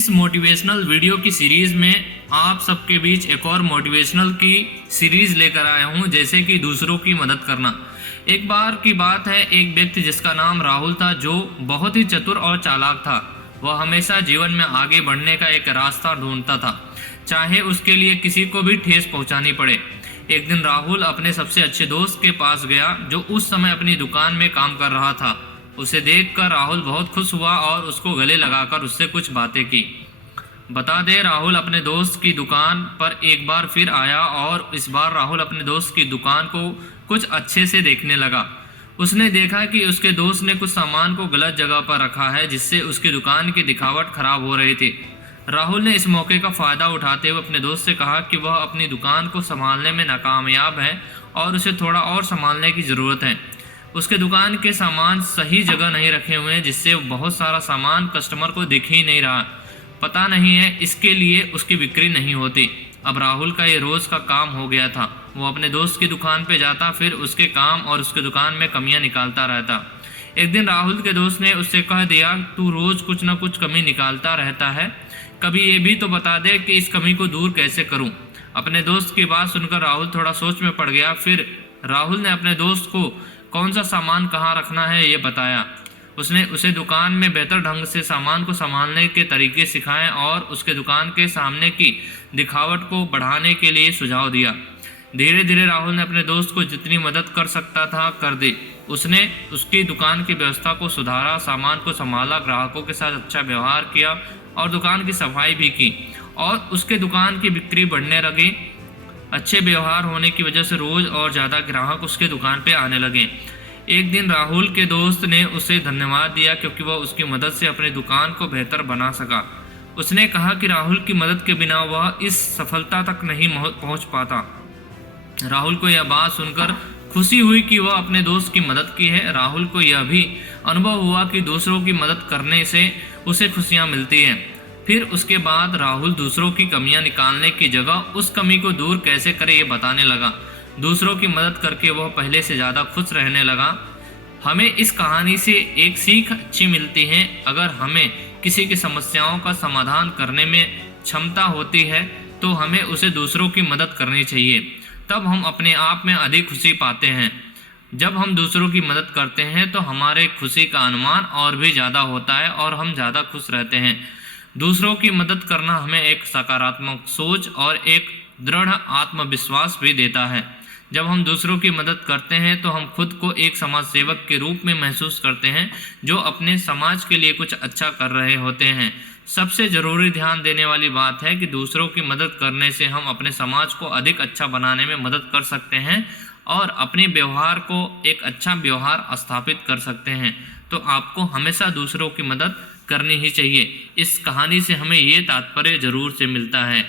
इस motivational video की series में आप सबके बीच एक और मोटिवेशनल की सीरीज लेकर आया हूं, जैसे कि दूसरों की मदद करना। एक बार की बात है, एक व्यक्ति जिसका नाम राहुल था, जो बहुत ही चतुर और चालाक था। वह हमेशा जीवन में आगे बढ़ने का एक रास्ता ढूंढता था, चाहे उसके लिए किसी को भी ठेस पहुंचानी पड़े। एक दिन राहुल अपने सबसे अच्छे दोस्त के पास गया, जो उस समय अपनी दुकान में काम कर रहा था। उसे देखकर राहुल बहुत खुश हुआ और उसको गले लगाकर उससे कुछ बातें की। बता दे, राहुल अपने दोस्त की दुकान पर एक बार फिर आया और इस बार राहुल अपने दोस्त की दुकान को कुछ अच्छे से देखने लगा। उसने देखा कि उसके दोस्त ने कुछ सामान को गलत जगह पर रखा है, जिससे उसकी दुकान की दिखावट खराब हो रही थी। राहुल ने इस मौके का फायदा उठाते हुए अपने दोस्त से कहा कि वह अपनी दुकान को संभालने में नाकामयाब है और उसे थोड़ा और संभालने की ज़रूरत है। उसके दुकान के सामान सही जगह नहीं रखे हुए हैं, जिससे बहुत सारा सामान कस्टमर को दिख ही नहीं रहा। पता नहीं है इसके लिए उसकी बिक्री नहीं होती। अब राहुल का ये रोज़ का काम हो गया था। वो अपने दोस्त की दुकान पे जाता, फिर उसके काम और उसके दुकान में कमियां निकालता रहता। एक दिन राहुल के दोस्त ने उससे कह दिया, तू रोज़ कुछ ना कुछ कमी निकालता रहता है, कभी ये भी तो बता दे कि इस कमी को दूर कैसे करूं। अपने दोस्त की बात सुनकर राहुल थोड़ा सोच में पड़ गया। फिर राहुल ने अपने दोस्त को कौन सा सामान कहाँ रखना है ये बताया। उसने उसे दुकान में बेहतर ढंग से सामान को संभालने के तरीके सिखाए और उसके दुकान के सामने की दिखावट को बढ़ाने के लिए सुझाव दिया। धीरे धीरे राहुल ने अपने दोस्त को जितनी मदद कर सकता था कर दी। उसने उसकी दुकान की व्यवस्था को सुधारा, सामान को संभाला, ग्राहकों के साथ अच्छा व्यवहार किया और दुकान की सफाई भी की, और उसके दुकान की बिक्री बढ़ने लगी। अच्छे व्यवहार होने की वजह से रोज और ज़्यादा ग्राहक उसके दुकान पे आने लगे। एक दिन राहुल के दोस्त ने उसे धन्यवाद दिया, क्योंकि वह उसकी मदद से अपनी दुकान को बेहतर बना सका। उसने कहा कि राहुल की मदद के बिना वह इस सफलता तक नहीं पहुंच पाता। राहुल को यह बात सुनकर खुशी हुई कि वह अपने दोस्त की मदद की है। राहुल को यह भी अनुभव हुआ कि दूसरों की मदद करने से उसे खुशियां मिलती हैं। फिर उसके बाद राहुल दूसरों की कमियां निकालने की जगह उस कमी को दूर कैसे करे ये बताने लगा। दूसरों की मदद करके वह पहले से ज़्यादा खुश रहने लगा। हमें इस कहानी से एक सीख अच्छी मिलती है। अगर हमें किसी की समस्याओं का समाधान करने में क्षमता होती है तो हमें उसे दूसरों की मदद करनी चाहिए। तब हम अपने आप में अधिक खुशी पाते हैं। जब हम दूसरों की मदद करते हैं तो हमारे खुशी का अनुमान और भी ज़्यादा होता है और हम ज़्यादा खुश रहते हैं। दूसरों की मदद करना हमें एक सकारात्मक सोच और एक दृढ़ आत्मविश्वास भी देता है। जब हम दूसरों की मदद करते हैं तो हम खुद को एक समाज सेवक के रूप में महसूस करते हैं, जो अपने समाज के लिए कुछ अच्छा कर रहे होते हैं। सबसे ज़रूरी ध्यान देने वाली बात है कि दूसरों की मदद करने से हम अपने समाज को अधिक अच्छा बनाने में मदद कर सकते हैं और अपने व्यवहार को एक अच्छा व्यवहार स्थापित कर सकते हैं। तो आपको हमेशा दूसरों की मदद करनी ही चाहिए। इस कहानी से हमें ये तात्पर्य ज़रूर से मिलता है।